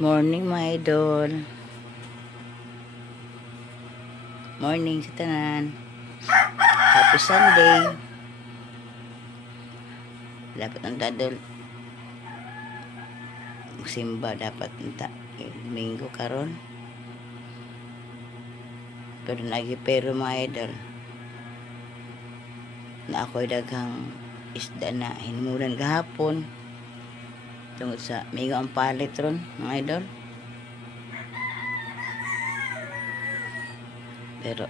Morning mga idol. Morning sa tanan. Happy Sunday. Dapat ang dadol. Simba dapat unta. Minggo karon. Pero nagipero mga idol. Na ako'y daghang isda na hinuran gahapon. Tungod sa minggo ang palit ron mga idol. Pero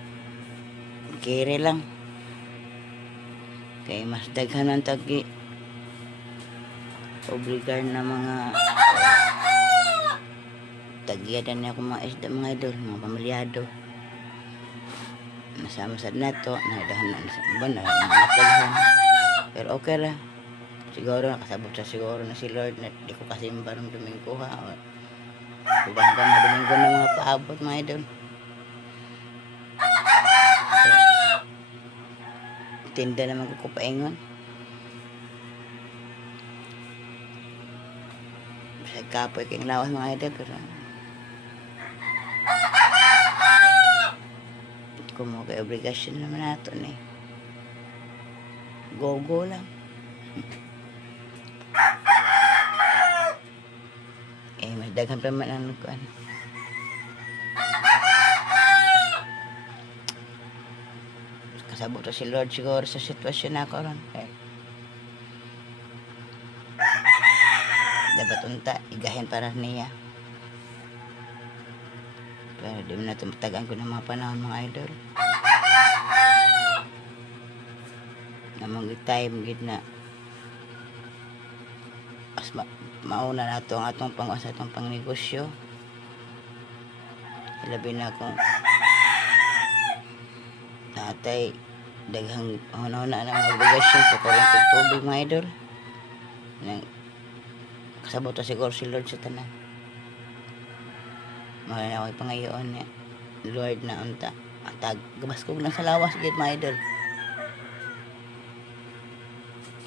kere lang kay mas daghan ang tagi obligar na mga tagyadan na ako mga isda mga idol, mga pamilyado nasama sa nato nadahan na sa iban na mga daghan. Pero okay ra siguro nakasabot sa siguro na si Lord na di ko kasi barong Domingo ha o ibang mga Domingo na mga paabot mga idol. Tinda naman ko paingon. Sa kapoy kayong lawas mga idol pero kung mo kay obligasyon naman nato ni go lang. Mas daghan pa man ang kuan. Kasabot si Lord siguro sa sitwasyon na ako ron. Dapat unta, igahin para niya. Pero di mo na tumatagaan ko ng mga panahon mga idol. Namang time gid na. As mauna na ito ang atong sa atong pangnegosyo. Labi na akong natay daghang una-una na mga obligasyon sa kurang tubig mga idol. Kasabot na siguro si Lord sa tanan. Mahal na ako'y pangayoon niya. Lord na unta. Atag, gabaskog lang sa lawas gid mga idol.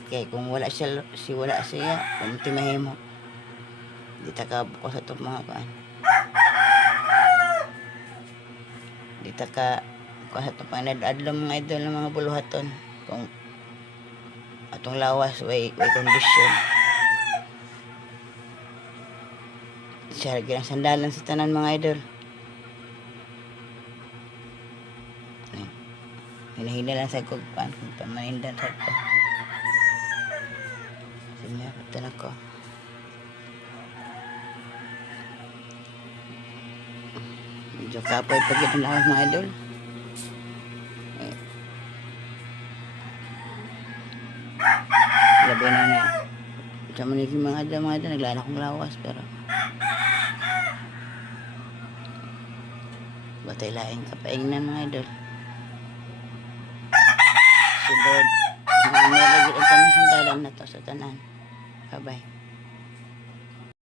Kaya kung wala siya, wala siya, kunti mahimo. Di taka bukas sa itong mga kuan. Di taka bukas sa itong panadadlo mga idol ng mga buluhaton. Kung atong lawas, way condition. Siya lagi ang sandalan sa tanan mga idol. Hinahina lang sa kugpan kung tamahindan sa ko. Sige, ito na ko. Medyo kapoy pag ito na mga idol. Labi na na. Sa maniging mga idol naglala kong lawas pero batay laing kapaingnan mga idol. Si Lord, hindi nalagyan ang sandalan na to sa tanan. Bye-bye.